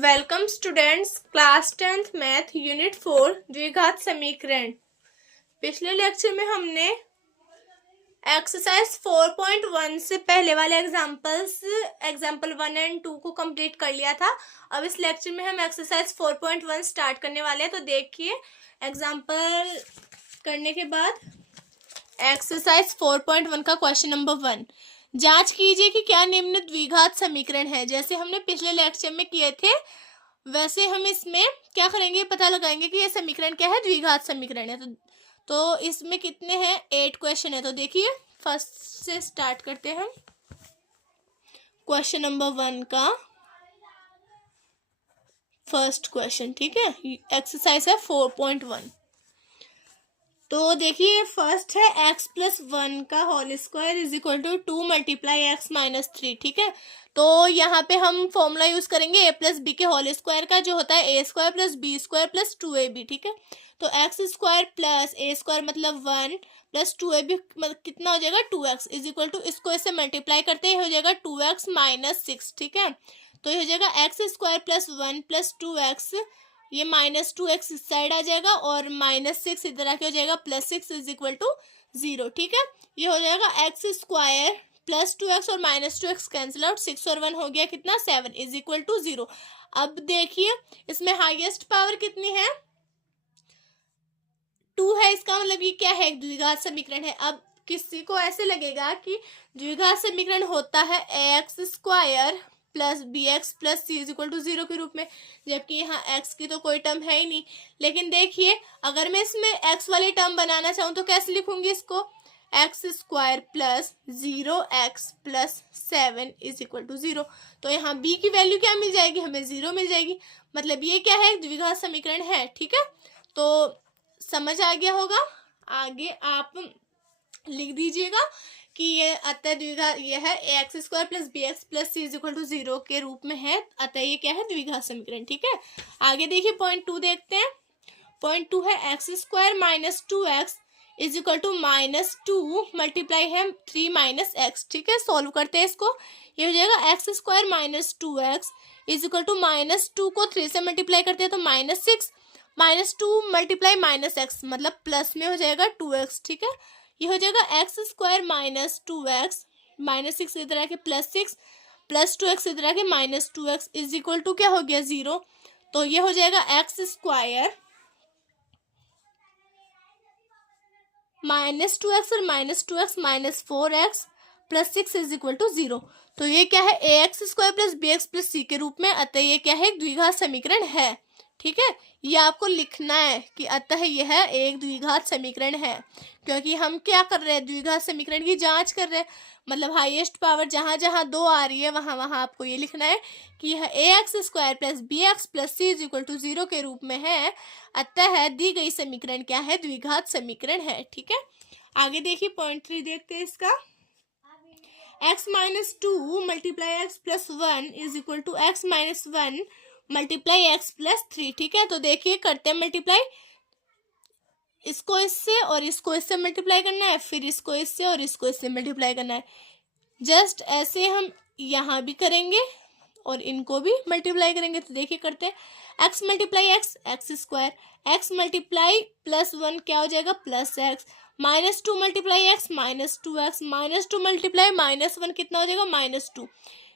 Welcome students, class 10th math unit 4 द्विघात समीकरण। पिछले लेक्चर में हमने एक्सरसाइज 4.1 से पहले वाले एग्जाम्पल 1 एंड 2 को कंप्लीट कर लिया था। अब इस लेक्चर में हम एक्सरसाइज 4.1 स्टार्ट करने वाले हैं। तो देखिए, एग्जाम्पल करने के बाद एक्सरसाइज 4.1 का क्वेश्चन नंबर 1, जांच कीजिए कि क्या निम्न द्विघात समीकरण है। जैसे हमने पिछले लेक्चर में किए थे वैसे हम इसमें क्या करेंगे, पता लगाएंगे कि ये समीकरण क्या है, द्विघात समीकरण है। तो इसमें कितने हैं, 8 क्वेश्चन है। तो देखिए, फर्स्ट से स्टार्ट करते हैं। क्वेश्चन नंबर 1 का फर्स्ट क्वेश्चन, ठीक है, एक्सरसाइज है 4.1। तो देखिए, फर्स्ट है x प्लस 1 का whole square is equal to 2 multiply x minus 3, ठीक है। तो यहाँ पे हम फॉर्मूला यूज करेंगे a प्लस बी के होल स्क्वायर का, जो होता है a square plus b square plus 2ab, ठीक है। तो x square plus a square मतलब 1 प्लस 2ab कितना हो जाएगा, 2x इज इक्वल टू, इसको इससे मल्टीप्लाई करते ही हो जाएगा 2x माइनस 6, ठीक है। तो ये हो जाएगा x square plus 1 plus 2x, ये माइनस 2x इस साइड आ जाएगा और माइनस 6 इधर आके हो जाएगा प्लस 6 इज इक्वल टू 0, ठीक है। ये हो जाएगा एक्स स्क्वायर प्लस 2x और माइनस 2x कैंसिल आउट, 6 और 1 हो गया कितना, 7 इज इक्वल टू 0। अब देखिए, इसमें हाईएस्ट पावर कितनी है, 2 है। इसका मतलब ये क्या है, एक द्विघात समीकरण है। अब किसी को ऐसे लगेगा कि द्विघात समीकरण होता है x square plus B x plus C is equal to 0 के रूप में, जबकि यहाँ x की तो कोई टर्म है ही नहीं। लेकिन देखिए, अगर मैं इसमें x वाली टर्म बनाना चाहूँ तो कैसे लिखूंगी इसको, x square plus 0x plus 7 is equal to 0। तो यहाँ b की वैल्यू क्या मिल जाएगी, हमें 0 मिल जाएगी। मतलब ये क्या है, द्विघात समीकरण है, ठीक है। तो समझ आ गया होगा। आगे आप लिख दीजिएगा कि ये अतः द्विघात, ये है x square plus B x plus C is equal to 0 के रूप में है, अतः ये क्या है, द्विघात समीकरण, ठीक है। आगे देखिए, पॉइंट 2 देखते हैं। पॉइंट 2 है x square minus 2x is equal to minus 2 multiply है 3 माइनस एक्स, ठीक है। सॉल्व करते हैं इसको। ये हो जाएगा x square minus 2x is equal to minus 2 को 3 से मल्टीप्लाई करते हैं तो minus 6, minus 2 multiply minus x मतलब प्लस में हो जाएगा 2x, ठीक है। ये हो जाएगा x square minus 2x, minus 6 इधर आके प्लस 6 प्लस 2x इधर आके minus 2x is equal to क्या हो गया, 0। तो ये हो जाएगा एक्स स्क्वायर माइनस 2x और minus 2x minus 4x plus 6 is equal to 0। तो ये क्या है, A X square plus B x plus C के रूप में, अतः ये क्या है, एक द्विघात समीकरण है, ठीक है। ये आपको लिखना है कि अतः यह एक द्विघात समीकरण है, क्योंकि हम क्या कर रहे हैं, द्विघात समीकरण की जांच कर रहे हैं। मतलब हाईएस्ट पावर जहाँ जहाँ 2 आ रही है वहाँ वहाँ आपको ये लिखना है कि यह A X square plus B x plus C is equal to 0 के रूप में है, अतः दी गई समीकरण क्या है, द्विघात समीकरण है, ठीक है। आगे देखिए, पॉइंट 3 देखते हैं इसका। x minus 2 multiply x plus 1 is equal to x minus 1 multiply x plus 3, ठीक है। तो देखिए, करते हैं मल्टीप्लाई, इसको इससे और इसको इससे मल्टीप्लाई करना है, फिर इसको इससे और इसको इससे मल्टीप्लाई करना है। जस्ट ऐसे हम यहाँ भी करेंगे और इनको भी मल्टीप्लाई करेंगे। तो देखिए, करते हैं x multiply x, x square, x multiply plus 1 क्या हो जाएगा, plus x, minus 2 multiply x minus 2x, minus 2 multiply minus 1 कितना हो जाएगा, minus 2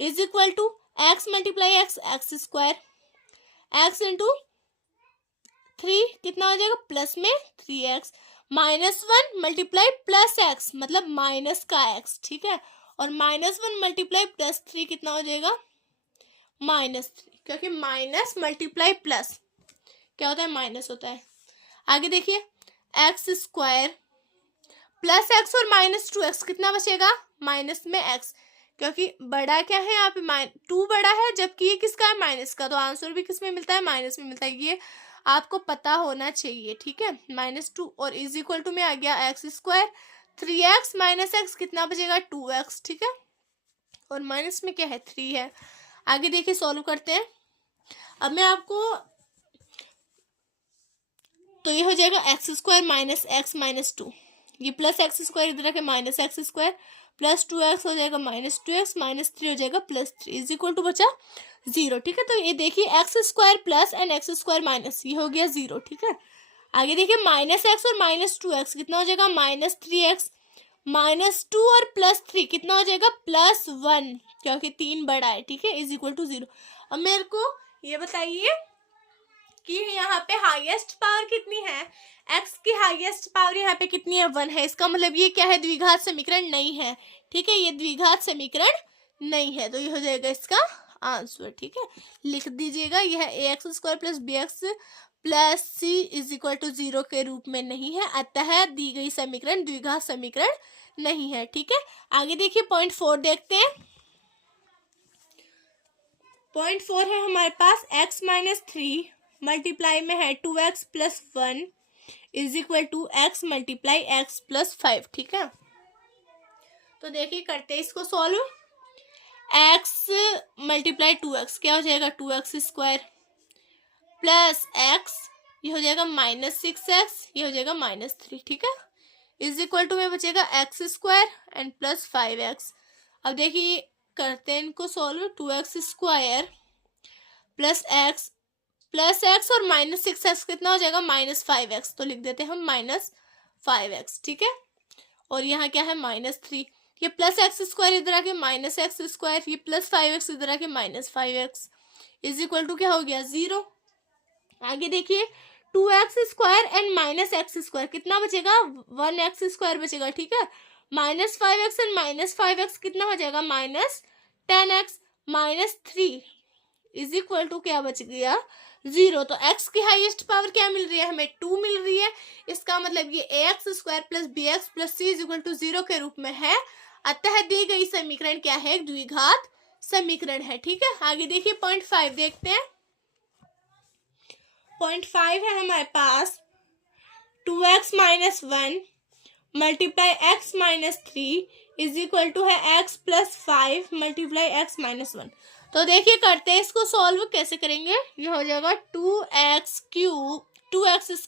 is equal to x multiply x, x square, x into 3 कितना हो जाएगा, प्लस में 3x, minus 1 multiply plus x मतलब माइनस का x, ठीक है। और माइनस 1 मल्टीप्लाई प्लस 3 कितना हो जाएगा, माइनस 3, क्योंकि माइनस मल्टीप्लाई प्लस क्या होता है, माइनस होता है। आगे देखिए, एक्स स्क्वायर प्लस एक्स और माइनस 2x कितना बचेगा, माइनस में x, क्योंकि बड़ा क्या है यहाँ पे, 2 बड़ा है, जबकि ये किसका है, माइनस का। तो आंसर भी किस में मिलता है, माइनस में मिलता है। ये आपको पता होना चाहिए, ठीक है। माइनस 2 और इज इक्वल टू में आ गया x square, 3x minus x कितना बचेगा, 2x, ठीक है। और माइनस में क्या है, 3 है। आगे देखिए, सॉल्व करते हैं। अब मैं आपको, तो ये हो जाएगा x square minus x minus 2, ये प्लस एक्स स्क्वायर इधर के minus x square plus 2x हो जाएगा माइनस 2x माइनस 3 हो जाएगा प्लस 3 इज इक्वल टू बचा 0, ठीक है। तो ये देखिए x square plus and x square minus, ये हो गया 0, ठीक है। आगे देखिए माइनस एक्स और माइनस 2x कितना हो जाएगा, -3x, -2 और +3 कितना हो जाएगा, +1, क्योंकि 3 बड़ा है, ठीक है, इज इक्वल टू 0। अब मेरे को ये बताइए कि यहाँ पे हाईएस्ट पावर कितनी है, x की हाईएस्ट पावर यहाँ पे कितनी है, 1 है। इसका मतलब ये क्या है, द्विघात समीकरण नहीं है, ठीक है, ये द्विघात समीकरण नहीं है। तो ये हो जाएगा इसका आंसर, ठीक है। लिख दीजिएगा, यह ax² + bx + c is equal to 0 के रूप में नहीं है, अतः दी गई समीकरण द्विघात समीकरण नहीं है, ठीक है। आगे देखिए पॉइंट 4 देखते हैं। पॉइंट 4 है हमारे पास x - 3 मल्टीप्लाई में है 2x + 1 is equal to x × x + 5, ठीक है। तो देखिए करते हैं इसको सॉल्व। x × 2x क्या हो जाएगा, 2x² प्लस x, ये हो जाएगा -6x, ये हो जाएगा -3, ठीक है, इज इक्वल टू में बचेगा x² एंड प्लस 5x। अब देखिए करते हैं इनको सॉल्व। 2x² प्लस x और -6x कितना हो जाएगा, -5x, तो लिख देते हैं हम -5x, ठीक है। और यहाँ क्या है -3, ये +x² इधर आके -x², ये +5x इधर आके -5x, इज इक्वल टू क्या हो गया, 0। आगे देखिए 2x² एंड -x² कितना बचेगा, 1x² बचेगा, ठीक है। -5x एंड -5x कितना हो जाएगा, -10x, -3 इज इक्वल टू क्या बच गया, 0। तो x की हाईएस्ट पावर क्या मिल रही है, हमें 2 मिल रही है। इसका मतलब ये ax² + bx + c is equal to 0 के रूप में है, अतः दी गई समीकरण क्या है, द्विघात समीकरण है, ठीक है। आगे देखिए पॉइंट 5 देखते हैं। पॉइंट 5 है हमारे पास 2x - 1 multiply x - 3 is equal to है x + 5 मल्टीप्लाई x - 1। तो देखिए करते हैं इसको सॉल्व, कैसे करेंगे। ये हो जाएगा 2x² 2x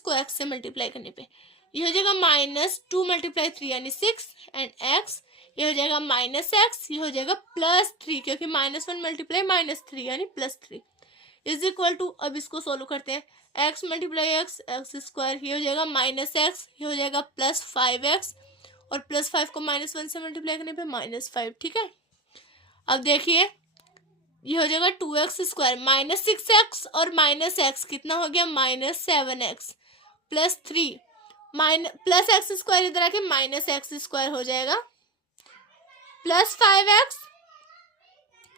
को x से मल्टीप्लाई करने पे ये हो जाएगा -2 × 3 यानी 6 एंड x, ये हो जाएगा -x, ये हो जाएगा +3 क्योंकि -1 × -3 यानी +3 इज इक्वल टू, अब इसको सोल्व करते हैं, x × x x², ये हो जाएगा -x, ये हो जाएगा +5x और +5 को -1 से मल्टीप्लाई करने पे -5, ठीक है। अब देखिए ये हो जाएगा 2x² -6x और -x कितना हो गया, -7x +3 +x² इधर आके -x² हो जाएगा +5x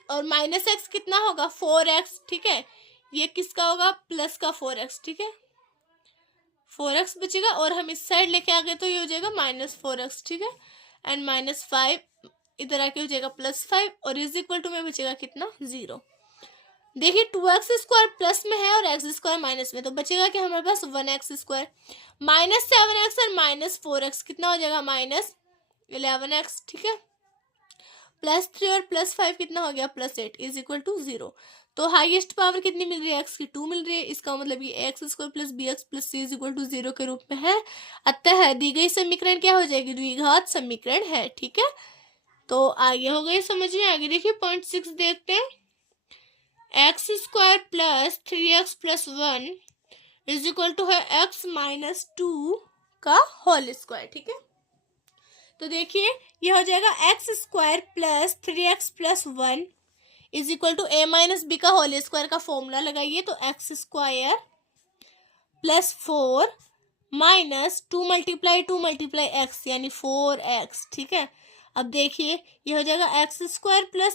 और -x कितना होगा, 4x, ठीक है। ये किसका होगा, प्लस का 4x, ठीक है, 4x बचेगा और हम इस साइड लेके आ गए तो ये हो जाएगा -4x, ठीक है, एंड -5 इधर आके हो जाएगा +5 और इज इक्वल टू में बचेगा कितना, 0। देखिए 2x² प्लस में है और x² माइनस में, तो बचेगा कि हमारे पास 1x² -7x और -4x कितना हो जाएगा, -11x, ठीक है, +3 और +5 कितना हो गया, +8 इज इक्वल टू 0। तो हाईएस्ट पावर कितनी मिल रही है, x की 2 मिल रही है। इसका मतलब ये x² + bx + c is equal to 0 के रूप में है, अतः दी गई समीकरण क्या हो जाएगी, द्विघात समीकरण है, ठीक है। तो आगे हो गई समझ में। आगे देखिए पॉइंट 6 देखते हैं। x² + 3x + 1 is equal to है x - 2 का होल स्क्वायर, ठीक है। तो देखिए ये हो जाएगा x² + 3x + 1 is equal to a - b का होल स्क्वायर का फॉर्मूला लगाइए, तो x² + 4 -2 × 2 × x यानी 4x, ठीक है। अब देखिए ये हो जाएगा x² +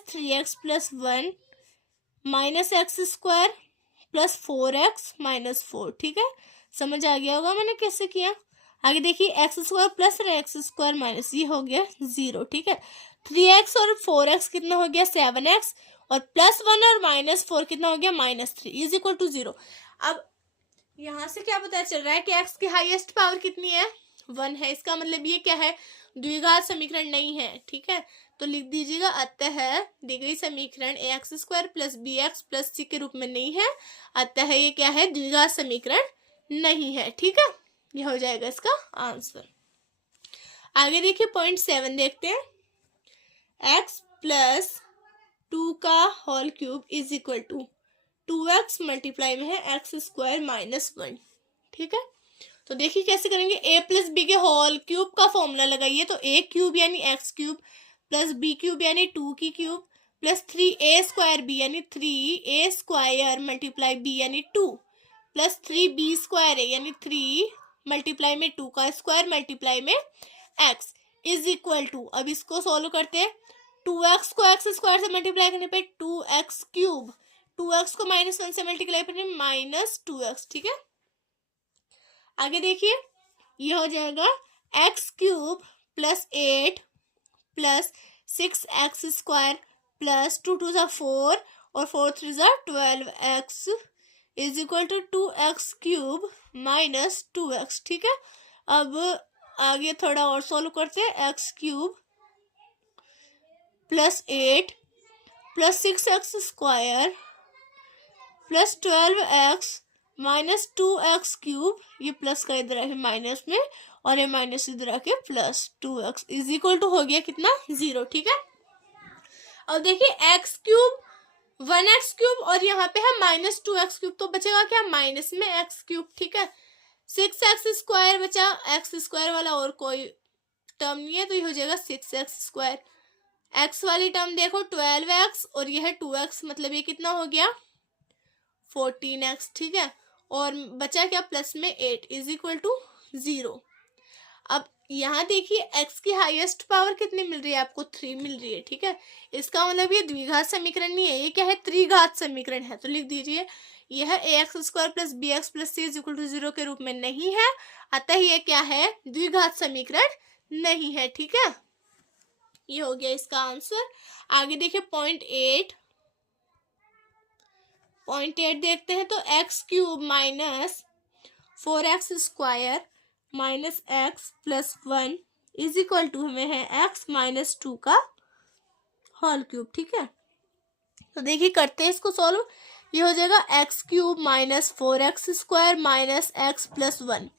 3x + 1 -x² + 4x - 4, ठीक है। समझ आ गया होगा मैंने कैसे किया। आगे देखिए x² प्लस और x² माइनस, ये हो गया 0, ठीक है। 3x और 4x कितना हो गया, 7x और +1 और -4 कितना हो गया, -3 इज इक्वल टू 0। अब यहाँ से क्या पता चल रहा है कि x की हाईएस्ट पावर कितनी है, 1 है। इसका मतलब ये क्या है, द्विघात समीकरण नहीं है, ठीक है। तो लिख दीजिएगा, अतः दी गई समीकरण ax² + bx + c के रूप में नहीं है, अतः ये क्या है, द्विघात समीकरण नहीं है, ठीक है। ये हो जाएगा इसका आंसर। आगे देखिए पॉइंट 7 देखते हैं। x + 2 का whole cube is equal to 2x multiply में है एक्स स्क्वायर माइनस 1। ठीक है, तो देखिए कैसे करेंगे। a प्लस बी के होल क्यूब का फॉर्मूला लगाइए, तो a क्यूब यानी x cube plus b cube यानी 2 की cube plus 3a square b यानी 3a स्क्वायर मल्टीप्लाई b यानी 2 प्लस 3b स्क्वायर a यानी 3 मल्टीप्लाई में 2 का स्क्वायर मल्टीप्लाई में x इज इक्वल टू, अब इसको सॉल्व करते हैं। 2x को x स्क्वायर से मल्टीप्लाई करने पे 2x क्यूब, 2x को -1 से मल्टीप्लाई करने -2x। ठीक है, आगे देखिए ये हो जाएगा x cube plus 8 plus 6x square plus 2 2 4 और 4 3 12x is equal to 2x cube minus 2x। ठीक है, अब आगे थोड़ा और सॉल्व करते हैं। x cube plus 8 plus 6x square plus 12x minus 2x cube, ये प्लस का इधर आके माइनस में और ये माइनस इधर आके plus 2x is equal to हो गया कितना 0। ठीक है, अब देखिए x क्यूब 1x क्यूब और यहाँ पे है माइनस 2x क्यूब, तो बचेगा क्या माइनस में x क्यूब। ठीक है, 6x स्क्वायर बचा, x स्क्वायर वाला और कोई टर्म नहीं है तो ये हो जाएगा 6x स्क्वायर। x वाली टर्म देखो 12x और ये है 2x, मतलब ये कितना हो गया 14x। ठीक है, और बचा क्या प्लस में 8 इज इक्वल टू 0। अब यहाँ देखिए x की हाईएस्ट पावर कितनी मिल रही है आपको 3 मिल रही है। ठीक है, इसका मतलब ये द्विघात समीकरण नहीं है, ये क्या है त्रिघात समीकरण है। तो लिख दीजिए यह ax square plus bx plus c is equal to 0 के रूप में नहीं है, अतः ये क्या है द्विघात समीकरण नहीं है। ठीक है, ये हो गया इसका आंसर। आगे देखिए पॉइंट 8 देखते हैं, तो x cube minus 4x square minus x plus 1 is equal to हमें है x माइनस 2 का होल क्यूब। ठीक है, तो देखिए करते हैं इसको सॉल्व। ये हो जाएगा x cube minus 4x square minus x plus 1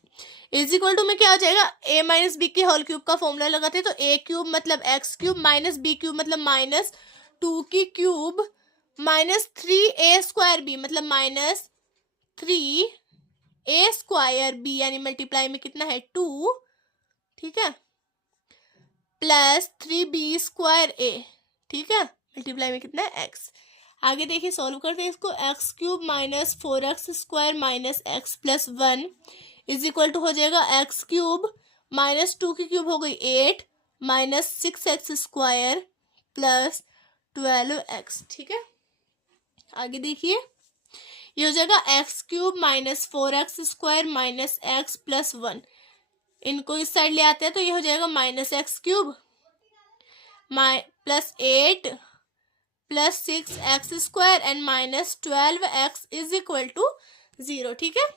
is equal to में क्या हो जाएगा a माइनस बी के होल क्यूब का फॉर्मूला लगाते हैं, तो a क्यूब मतलब x cube minus b cube मतलब माइनस 2 की cube minus 3a square b मतलब माइनस 3a स्क्वायर b यानी मल्टीप्लाई में कितना है 2। ठीक है, प्लस 3b स्क्वायर a। ठीक है, मल्टीप्लाई में कितना है x। आगे देखिए सॉल्व करते हैं इसको। x cube minus 4x square minus x plus 1 is equal to हो जाएगा x क्यूब माइनस 2 की क्यूब हो गई 8 minus 6x square plus 12x। ठीक है, आगे देखिए ये हो जाएगा x cube minus 4x square minus x plus 1, इनको इस साइड ले आते हैं तो ये हो जाएगा minus x cube plus 8 plus 6x square and minus 12x is equal to 0। ठीक है,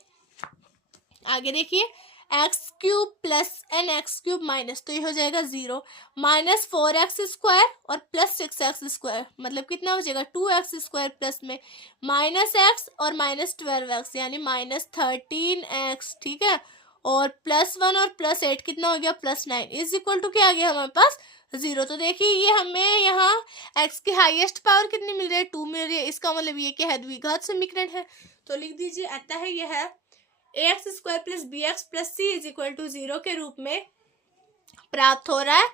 आगे देखिए x cube plus n x cube minus, तो ये हो जाएगा 0 माइनस 4x स्क्वायर और प्लस 6x स्क्वायर मतलब कितना हो जाएगा 2x स्क्वायर प्लस में माइनस x और माइनस 12x यानी माइनस 13x। ठीक है, और प्लस 1 और प्लस 8 कितना हो गया प्लस 9 इज इक्वल टू क्या आ गया हमारे पास 0। तो देखिए ये हमें यहाँ x की हाईएस्ट पावर कितनी मिल रही है 2 मिल रही है, इसका मतलब ये क्या है द्विघात समीकरण है। तो लिख दीजिए अतः है यह है ax square plus B x plus C is equal to 0 के रूप में प्राप्त हो रहा है।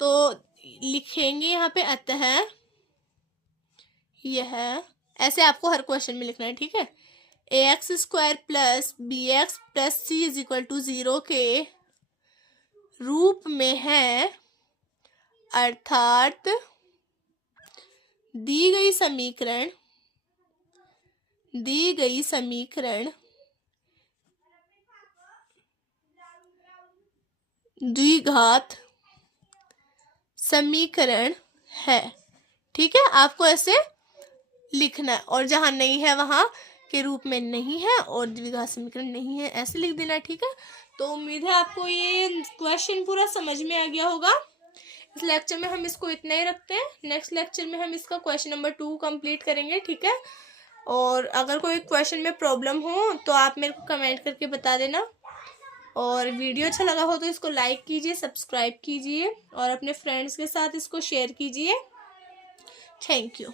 तो लिखेंगे यहाँ पे अतः यह ऐसे आपको हर क्वेश्चन में लिखना है। ठीक है, ax square plus B x plus C is equal to 0 के रूप में है, अर्थात दी गई समीकरण द्विघात समीकरण है। ठीक है, आपको ऐसे लिखना है और जहां नहीं है वहां के रूप में नहीं है और द्विघात समीकरण नहीं है ऐसे लिख देना। ठीक है, तो उम्मीद है आपको ये क्वेश्चन पूरा समझ में आ गया होगा। इस लेक्चर में हम इसको इतना ही रखते हैं, नेक्स्ट लेक्चर में हम इसका क्वेश्चन नंबर 2 कंप्लीट करेंगे। ठीक है, और अगर कोई क्वेश्चन में प्रॉब्लम हो तो आप मेरे को कमेंट करके बता देना, और वीडियो अच्छा लगा हो तो इसको लाइक कीजिए, सब्सक्राइब कीजिए और अपने फ्रेंड्स के साथ इसको शेयर कीजिए। Thank you.